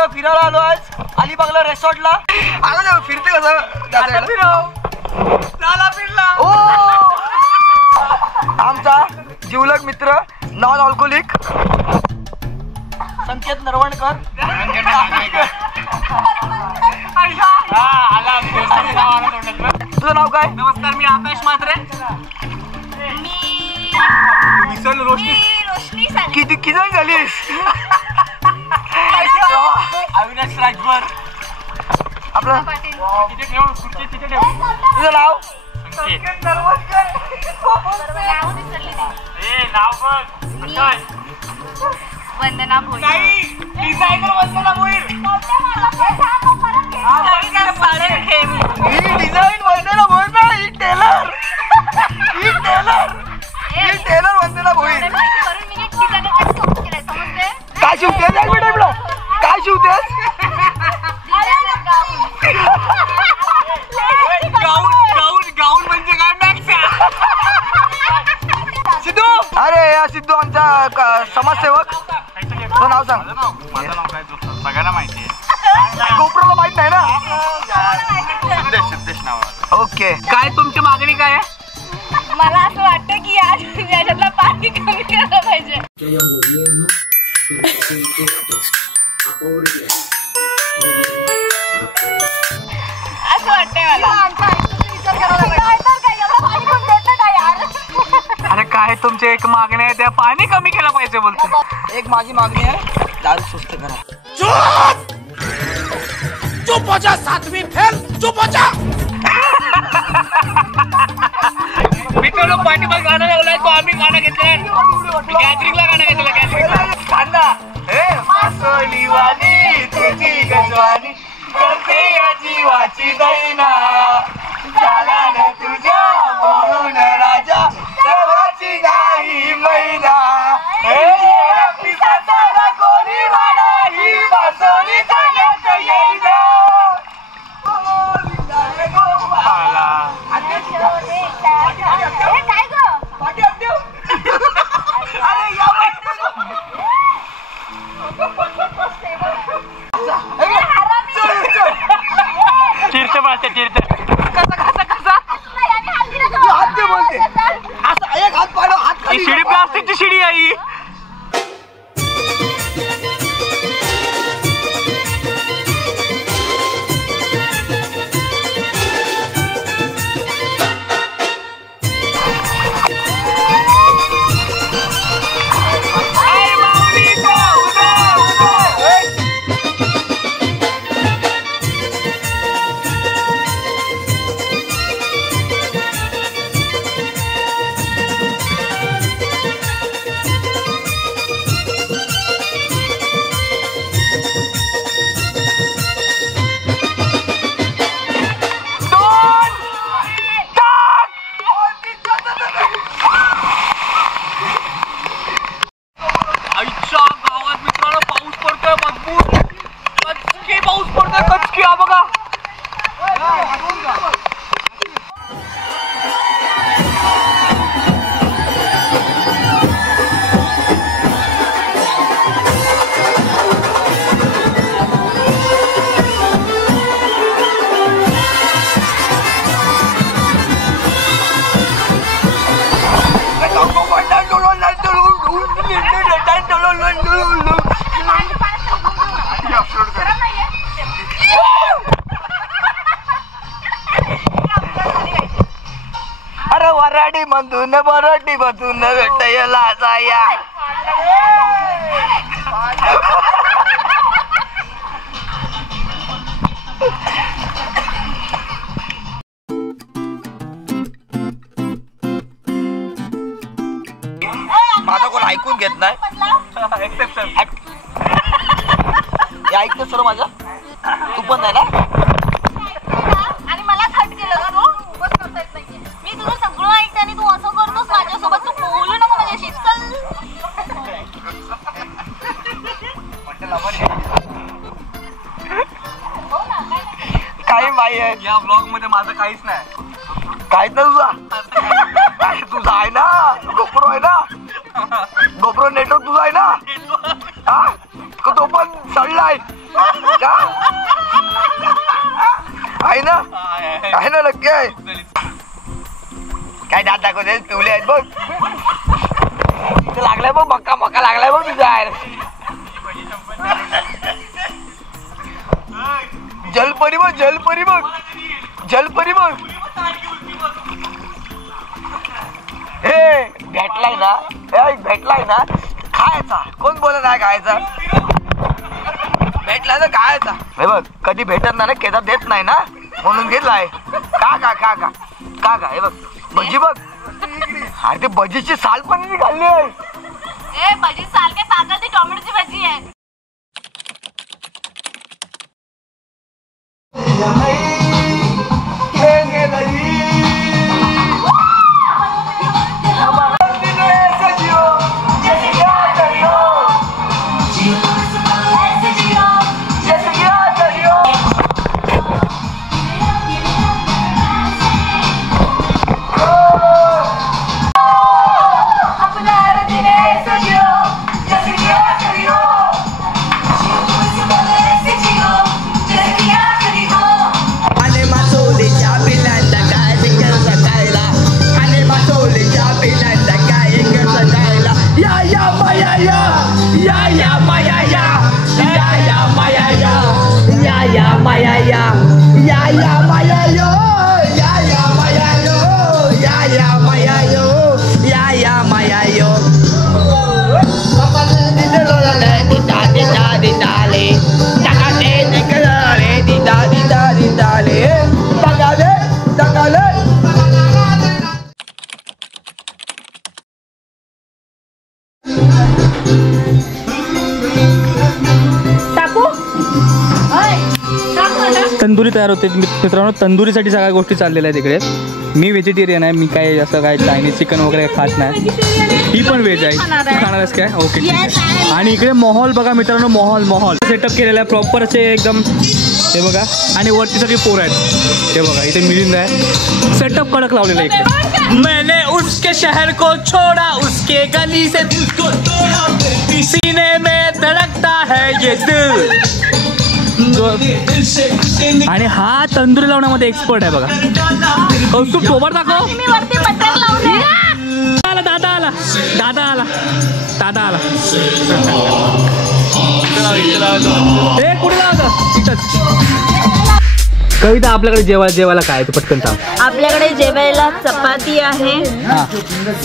मस्त फिरायला आलो आज अलिबागला रिसॉर्टला. अगं फिरते कसं फिरला आमचा जिवलग मित्र नॉन अल्कोहोलिक संकेत नरवणकर. तुझं नाव काय? नमस्कार, मी आकाश म्हात्रे. रोशनी किती जण झालीस? अविनाश राजभर. आपलं तुझं नाव? वंदना भोईर. डिझायनर वंदना भोईर. ही डिझाईन वंदना भोईर ना, ही टेलर वंदना भोईर. काय शिवतेस बेटा? काय शिवतेस? गाऊन म्हणजे काय मॅक्स? सिद्धू. अरे या सिद्धू आमचा समाजसेवक. तुझं नाव सांग. माझं नाव काय सगळ्यांना माहिती आहे. गोप्रोला माहित नाही ना? सिद्धेश नाव. ओके. काय तुमची मागणी काय आहे? मला असं वाटतं की याच्यातलं पाणी कमी केलं पाहिजे. असं वाटतंय मला. अरे काय तुमची एक मागणी आहे, त्या पाणी कमी केलं पाहिजे बोलतो. एक माझी मागणी आहे, दारू स्वस्त करा. चुप हो जा, सातवीं फेल. चुप हो जा. मित्रांनो, पाठीमाग गाणं लावलंय, तो आम्ही गाणं घेतलंय. गॅदरिंगला गाणं घेतलं. गॅदरिंगला कांदा हे मासोलीवानी तुझी गजवानी करते या जीवाची दैना. झाला न तुझ्या म्हणून राजा देवाची नाही मैना. हे पिसाचा कोणी वाडा ही मासोली जाण्यात येईना. तीर्थ पाळते तीर्थ. कसा हात दे बोलते असं. एक हात पाडो, हात खाली. शिडी प्लास्टिकची शिडी आहे. अरे वराडी मधून बरडी मधून भेटायला जाया. माझा कोण ऐकून घेत नाही. ऐकतो सर माझा. तू पण नाही ना? आणि मला थट केलं का तू? बस करता येत नाहीये. मी तुझं सगळं ऐकते आणि तू असं करतोस माझ्यासोबत. तू बोलू नको माझ्याशी. चल. काही बाई आहे या ब्लॉग मध्ये माझं काहीच नाही. काहीच ना तुझा. तुझा आहे ना गोप्रो आहे ना. गोप्रो नेटवर्क तुझा आहे ना. हा तो पण सडलाय. का? आहे ना आहे ना नक्की आहे. काय दात दाखवते पिवले आहेत बघ. लागलाय बघ मक्का मक्का लागलाय बघ तुझा आहे. जलपरी बघ जलपरी बघ जलपरी बघ. हे भेटलाय ना भेटलाय ना खायचा. कोण बोलत आहे खायचा? भेटला ना खायचा. हे बघ कधी भेटत नाही ना केदार देत नाही ना म्हणून घेतलाय. का का का का का का हे बघ भजी बघ. अरे ते भजीची साल पण निघाली आहे. ए भजी साल काय पागल ती टोमॅटोची भाजी आहे. तंदुरी तयार होते मित्रांनो. तंदुरीसाठी सगळ्या गोष्टी चाललेल्या आहेत इकडे. मी व्हेजिटेरियन आहे. मी काय असं काय चायनीज चिकन वगैरे खात नाही. ही पण व्हेज आहे. तू खाणार आहेस काय? ओके ठीक आहे. आणि इकडे माहोल बघा मित्रांनो. माहोल सेटअप केलेला आहे प्रॉपर असे एकदम. हे बघा आणि वरती सगळी पोरं आहेत. हे बघा इथे मिलिंद आहे. सेटअप कडक लावलेला आहे इकडे. मैंने उसके शहर को छोड़ा उसके गली से दिल को तोड़ा सीने में धड़कता है ये दिल. आणि हा तंदुरी लावण्यामध्ये एक्सपर्ट आहे बघा. कौस्तुभ सोबत दाखव. दादा आला हे कुठे लावतं तिथंच. कविता आपल्याकडे जेवायला काय आहे पटकन सांग. आपल्याकडे जेवायला चपाती आहे,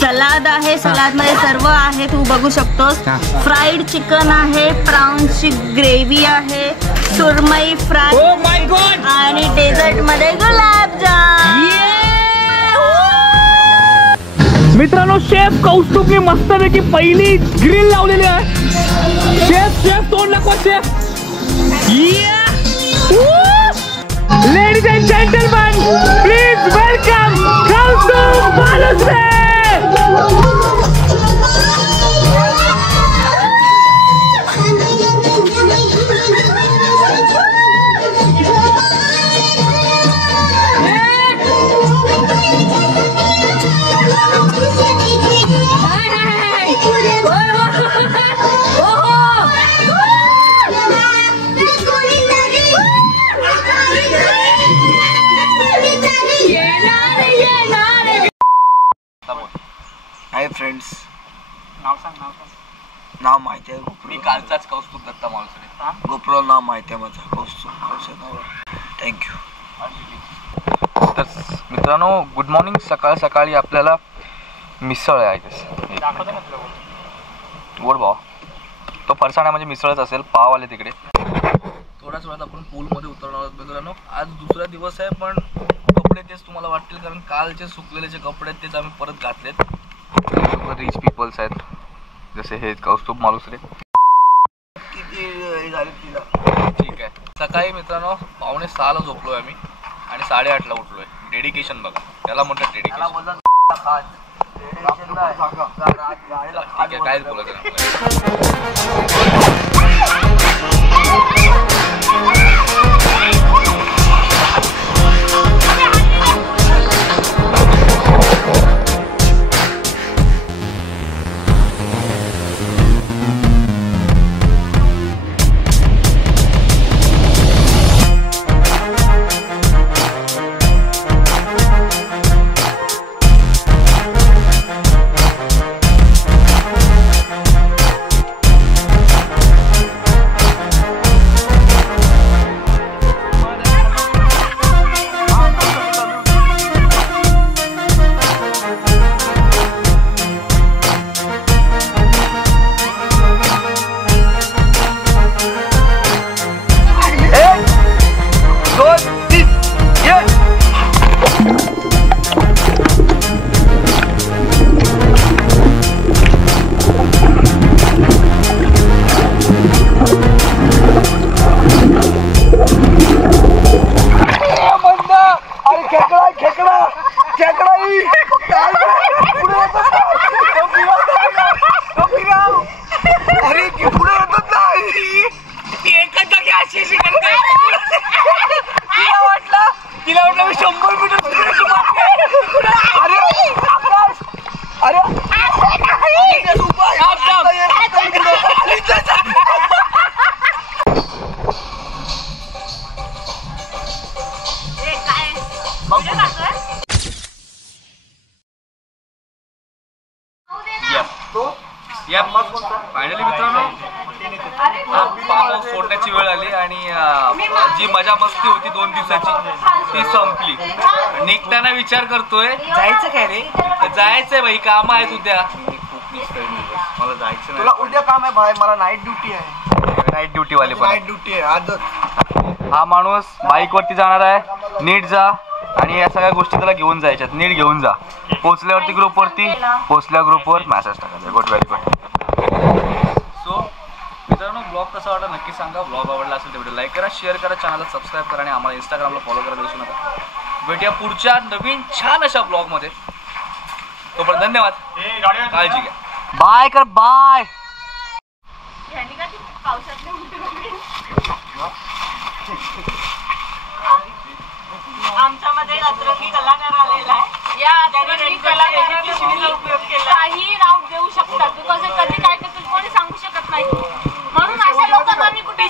सलाद आहे. सलाद मध्ये सर्व आहे तू बघू शकतोस. फ्राईड चिकन आहे, प्राउन्सची ग्रेव्ही आहे, सुरमई फ्राय आणि डेझर्ट मध्ये गुलाबजाम. मित्रांनो शेफ कौस्तुभने मस्तपैकी पहिली ग्रिल लावलेली आहे. शेफ तोंड दाखवा chef. Ladies and gentlemen, please welcome Kaustubh Malusre. Hi friends. नाव माहिती आहे. मी कालचाच कौस्तुभ दत्ता मालुसरे. गोप्रो नाव माहिती आहे माझं. कौस्तुभ थँक्यू. तर मित्रांनो गुड मॉर्निंग. सकाळी आपल्याला मिसळ आहे. वर भाव तो फरसाणा म्हणजे मिसळच असेल. पाव आले तिकडे. थोड्याच वेळात आपण पूलमध्ये उतरणार आहोत मित्रांनो. आज दुसरा दिवस आहे पण कपडे तेच तुम्हाला वाटतील कारण कालचे सुकलेले जे कपडे आहेत तेच आम्ही परत घातलेत. रिच पीपल्स आहेत जसे हे कौस्तुभ मालुसरे. किती झाले तिला? ठीक आहे. सकाळी मित्रांनो 5:45ला झोपलोय आम्ही आणि 8:30ला उठलोय. डेडिकेशन बघा त्याला म्हणतात डेडिकेशन. ठीक आहे काहीच बोलायचं तिला वाटलं मी 100 मीटर अरे आकाश अरे फायनली मित्रांनो पाऊस सोडण्याची वेळ आली आणि जी मजा मस्ती होती 2 दिवसाची ती संपली. निघताना विचार करतोय जायचं काय रे. जायचंय भाई, काम आहेत उद्या. मला जायचं. तुला उद्या काम आहे भाई, मला नाईट ड्युटी आहे. नाईट ड्युटी वाले पण नाईट ड्युटी आहे आजच. हा माणूस बाईक वरती जाणार आहे. नीट जा आणि या सगळ्या गोष्टी त्याला घेऊन जायच्यात. नीट घेऊन जा. पोहोचल्यावरती ग्रुपवरती ग्रुपवर मेसेज टाकायचा. Good, very good. सो मित्रांनो ब्लॉग कसा वाटला नक्की सांगा. ब्लॉग आवडला असेल तर व्हिडिओ लाईक करा, शेअर करा, चॅनलला सबस्क्राईब करा आणि आम्हाला इंस्टाग्रामला फॉलो करायला विसरू नका. भेटूया पुढच्या नवीन छान अशा ब्लॉगमध्ये. तोपर्यंत धन्यवाद. काळजी घ्या. बाय कर बाय. आमच्यामध्ये अत्रकी कलाकार आलेला आहे. या अत्रकी कलाकाराला उपयोग केला. काही नाव देऊ शकतात बिकॉज कधी काय करतील कोणी सांगू शकत नाही. म्हणून अशा लोकांना आम्ही कुठे